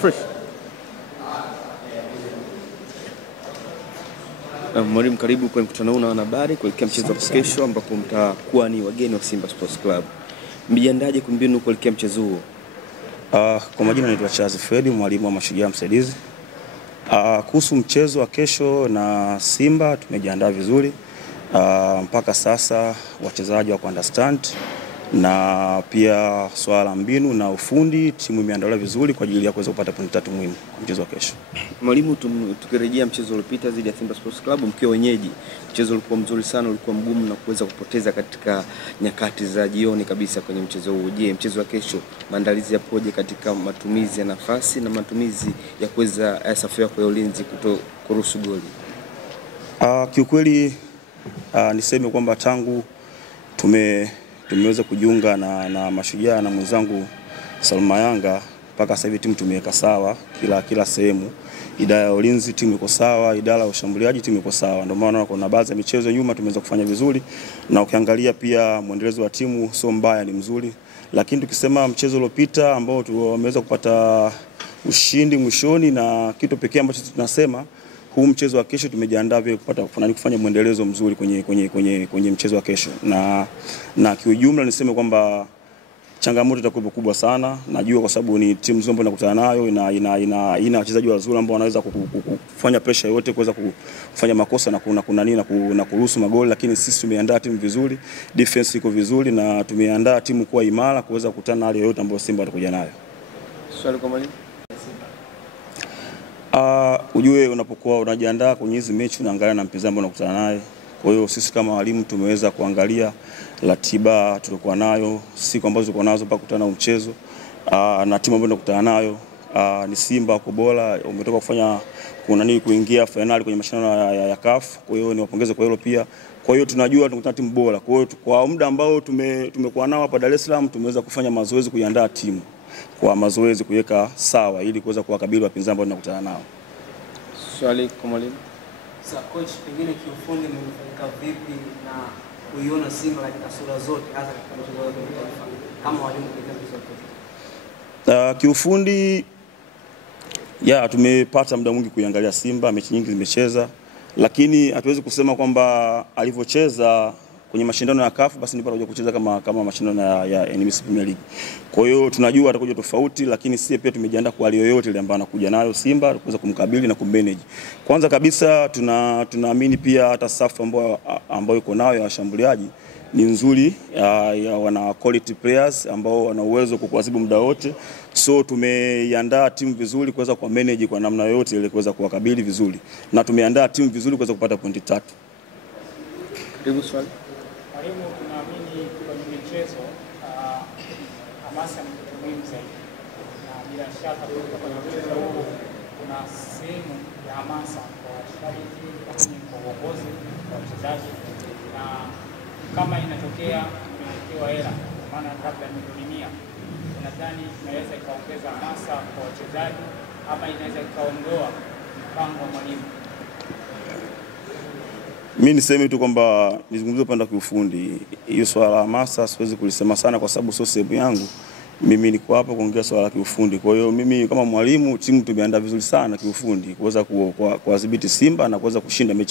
Fresh. Mwalimu, karibu kwa mkutano huu na wanahabari kuelekea mchezo wa kesho ambapo mtakuwa ni wageni wa Simba Sports Club. Mjiandaje kumbinu kuelekea mchezo huo? Kwa majina naitwa Charles Fred, mwalimu wa Mashujaa msaidizi. Kuhusu mchezo wa kesho na Simba tumejiandaa vizuri. Mpaka sasa wachezaji wako understand, na pia swala mbinu na ufundi timu imeandaliwa vizuri kwa ajili ya kuweza kupata pointi 3 muhimu kwa mchezo wa kesho. Mwalimu, tukirejea mchezo uliopita dhidi ya Simba Sports Club mkiwa wenyeji, mchezo ulikuwa mzuri sana, ulikuwa mgumu na kuweza kupoteza katika nyakati za jioni kabisa kwenye mchezo huu. Je, mchezo wa kesho maandalizi yapoje katika matumizi ya nafasi na matumizi ya kuweza safu yako ya ulinzi kuruhusu goli? Kiukweli niseme kwamba tangu tumeweza kujiunga na Mashujaa na mwenzangu Salma Yanga, mpaka sasa hivi timu tumeweka sawa kila sehemu. Idara ya ulinzi timu iko sawa, idara ya ushambuliaji timu iko sawa. Ndio maana kuna baadhi ya michezo nyuma tumeweza kufanya vizuri, na ukiangalia pia muendelezo wa timu sio mbaya, ni mzuri. Lakini tukisema mchezo uliopita ambao tumeweza kupata ushindi mwishoni, na kitu pekee ambacho tunasema huu mchezo wa kesho tumejiandaa vile kufanya muendelezo mzuri kwenye mchezo wa kesho. Na kiujumla niseme kwamba changamoto itakuwa kubwa sana. Najua kwa sababu ni timu nzuri ambayo nakutana nayo, ina wachezaji wazuri ambao wanaweza kufanya pressure yote, kuweza kufanya makosa na kuruhusu magoli, lakini sisi tumeandaa timu vizuri, defense iko vizuri, na tumeandaa timu kuwa imara kuweza kukutana na hali yote ambayo Simba atakuja nayo. Swali kwa mwalimu. Ujue unapokuwa unajiandaa kwenye hizo mechi unaangalia na mpinzani ambao unakutana naye. Kwa hiyo sisi kama walimu tumeweza kuangalia ratiba tulikuwa nayo, siku ambazo tulikuwa nazo mpaka kukutana na mchezo, na timu ambayo tunakutana nayo ni Simba kwa bora, umetoka kufanya kuingia finali kwenye mashindano ya CAF. Kwa hiyo niwapongeze kwa hilo pia. Kwa hiyo tunajua tunakutana timu bora. Kwa hiyo kwa muda ambao tumekuwa nao hapa Dar es Salaam tumeweza kufanya mazoezi kuiandaa timu kwa mazoezi, kuweka sawa ili kuweza kuwakabili wapinzani ambao tunakutana nao. Swali kwa mwalimu. Sasa coach, pengine kiufundi mmefika vipi na kuiona Simba katika sura zote, hasa katika mchezo wa kimataifa kama walimu katika mchezo wa kiufundi? Tumepata muda mwingi kuiangalia Simba, mechi nyingi zimecheza, lakini hatuwezi kusema kwamba alivyocheza kwenye mashindano ya CAF basi ndipo atakuja kucheza kama mashindano ya NBC Premier League. Kwa hiyo tunajua atakuja tofauti, lakini sisi pia tumejiandaa kwa hali yoyote ile ambayo anakuja nayo Simba kuweza kumkabili na kummanage. Kwanza kabisa tunaamini pia hata safu ambayo iko nayo ya washambuliaji ni nzuri, wana quality players ambao wana uwezo kukuadhibu muda wote. So tumeiandaa timu vizuri kuweza kwa manage kwa namna yoyote ile kuweza kuwakabili vizuri, na tumeandaa timu vizuri kuweza kupata pointi 3. Karibu swali. Mwalimu, tunaamini kwenye michezo hamasa ni kitu muhimu zaidi, na bila shaka kwenye mchezo huu kuna sehemu ya hamasa kwa washabiki, lakini kwa uongozi wa wachezaji, na kama inatokea imewekewa hela maana labda milioni 100, nadhani inaweza ikaongeza hamasa kwa wachezaji ama inaweza ikaondoa mpango wa mwalimu? Mimi niseme tu kwamba nizungumzie upande wa kiufundi. Hiyo swala la hamasa siwezi kulisema sana kwa sababu sio sehemu yangu. Mimi niko hapa kuongea swala la kiufundi. Kwa hiyo mimi kama mwalimu, timu tumeandaa vizuri sana kiufundi kuweza kuwadhibiti Simba na kuweza kushinda mechi.